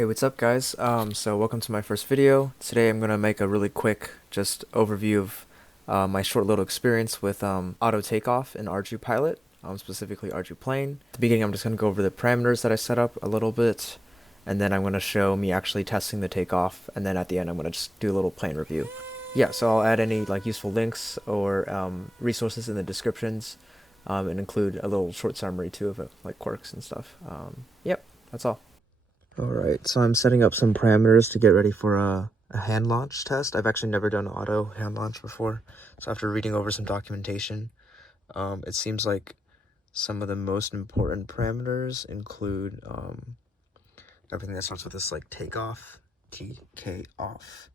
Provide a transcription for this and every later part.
Hey, what's up guys? So welcome to my first video. Today I'm going to make a really quick just overview of my short little experience with auto takeoff in Ardupilot, specifically Arduplane. At the beginning I'm just going to go over the parameters that I set up a little bit, and then I'm going to show me actually testing the takeoff, and then at the end I'm going to just do a little plane review. Yeah, so I'll add any like useful links or resources in the descriptions, and include a little short summary too of it, like quirks and stuff. Yep, that's all. Alright, so I'm setting up some parameters to get ready for a hand launch test. I've actually never done auto hand launch before, so after reading over some documentation, it seems like some of the most important parameters include everything that starts with this like takeoff, TK off.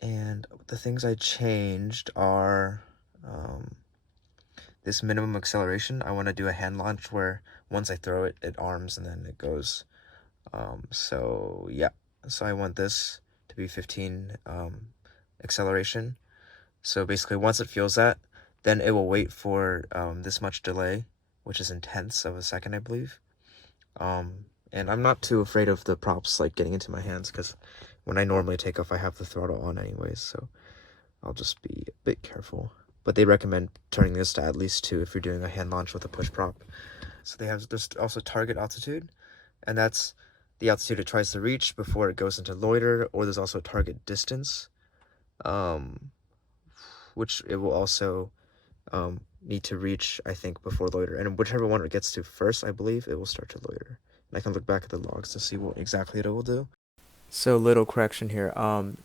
And the things I changed are this minimum acceleration. I want to do a hand launch where once I throw it, it arms and then it goes. So yeah, so I want this to be 15 acceleration. So basically once it feels that, then it will wait for this much delay, which is in tenths of a second, I believe. And I'm not too afraid of the props like getting into my hands, because when I normally take off I have the throttle on anyways, so I'll just be a bit careful. But they recommend turning this to at least 2 if you're doing a hand launch with a push prop. So they have this also target altitude, and that's the altitude it tries to reach before it goes into loiter, or there's also a target distance, which it will also need to reach, I think, before loiter. And whichever one it gets to first, I believe, it will start to loiter. And I can look back at the logs to see what exactly it will do. So little correction here.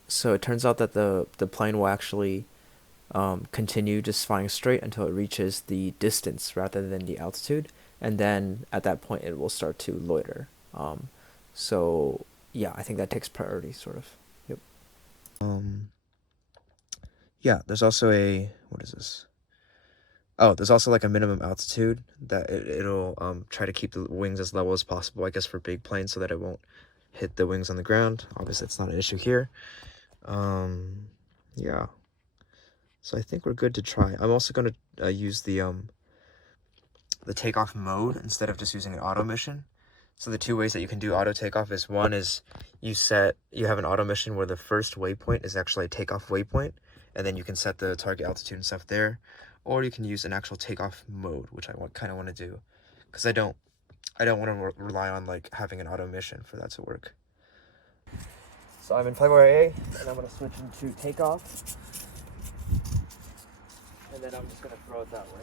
So it turns out that the plane will actually continue just flying straight until it reaches the distance rather than the altitude, and then at that point it will start to loiter. So yeah, I think that takes priority, sort of. Yep. Yeah, there's also a, what is this? Oh, there's also like a minimum altitude that it'll try to keep the wings as level as possible, I guess, for big planes, so that it won't hit the wings on the ground. Obviously it's not an issue here. Yeah, so I think we're good to try. I'm also going to use the takeoff mode instead of just using an auto mission. So the two ways that you can do auto takeoff is, one is you have an auto mission where the first waypoint is actually a takeoff waypoint, and then you can set the target altitude and stuff there. Or you can use an actual takeoff mode, which I kind of want to do, because I don't want to rely on like having an auto mission for that to work. So I'm in flyby A, and I'm going to switch into takeoff, and then I'm just going to throw it that way.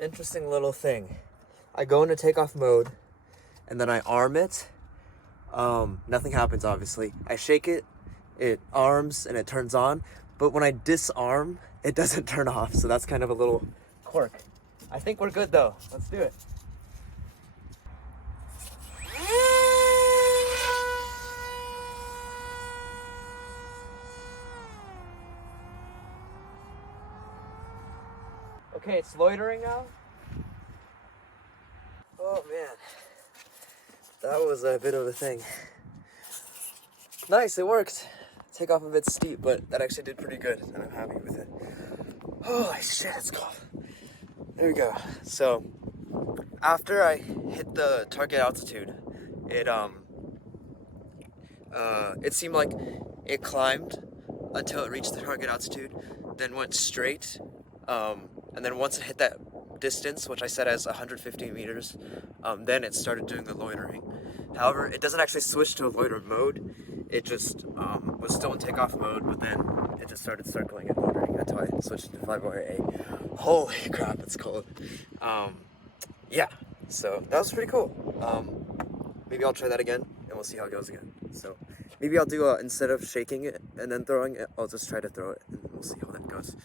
Interesting little thing. I go into takeoff mode, and then I arm it. Nothing happens, obviously. I shake it, it arms, and it turns on. But when I disarm, it doesn't turn off. So that's kind of a little quirk. I think we're good though. Let's do it. Okay, it's loitering now. Oh man, that was a bit of a thing. Nice, it worked. Take off a bit steep, but that actually did pretty good, and I'm happy with it. Holy shit, it's cold. There we go. So after I hit the target altitude, it seemed like it climbed until it reached the target altitude, then went straight, and then once it hit that distance, which I set as 150 meters, then it started doing the loitering. However, it doesn't actually switch to a loiter mode. It just was still in takeoff mode, but then it just started circling and loitering until I switched to flyby A. Holy crap, it's cold. Yeah, so that was pretty cool. Maybe I'll try that again, and we'll see how it goes again. So maybe I'll do instead of shaking it and then throwing it, I'll just try to throw it, and we'll see how that goes.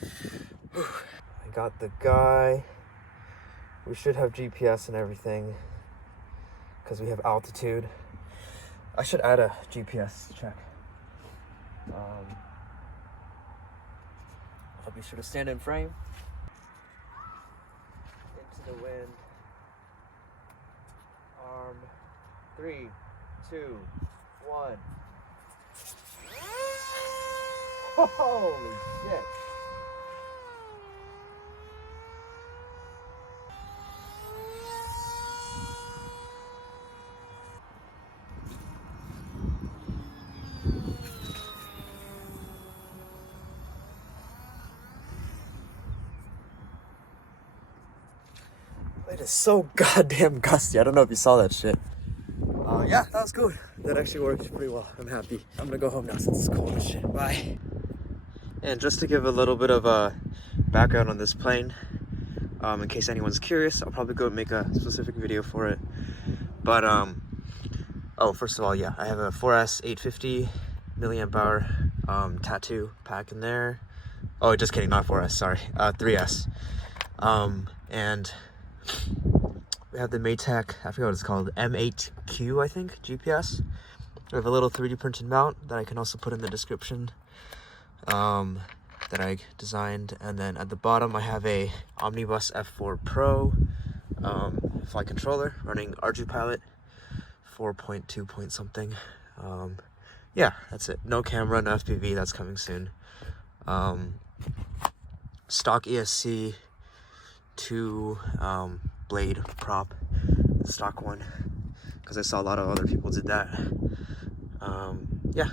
I got the guy. We should have GPS and everything, because we have altitude. I should add a GPS check. I'll be sure to stand in frame. Into the wind. Arm. 3, 2, 1. Holy shit! It is so goddamn gusty. I don't know if you saw that shit. Yeah, that was good. That actually worked pretty well. I'm happy. I'm gonna go home now since it's cold as shit. Bye. And just to give a little bit of a background on this plane, in case anyone's curious, I'll probably go make a specific video for it. But oh, first of all, yeah, I have a 4S 850 milliamp hour Tattu pack in there. Oh, just kidding, not 4S, sorry, 3S. And we have the Matek, I forget what it's called, M8Q, I think, GPS. We have a little 3D printed mount that I can also put in the description, that I designed. And then at the bottom I have a Omnibus F4 PRO flight controller running Ardupilot 4.2 point something. Yeah, that's it. No camera, no FPV, that's coming soon. Stock ESC 2 blade prop, stock one, because I saw a lot of other people did that. Yeah,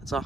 that's all.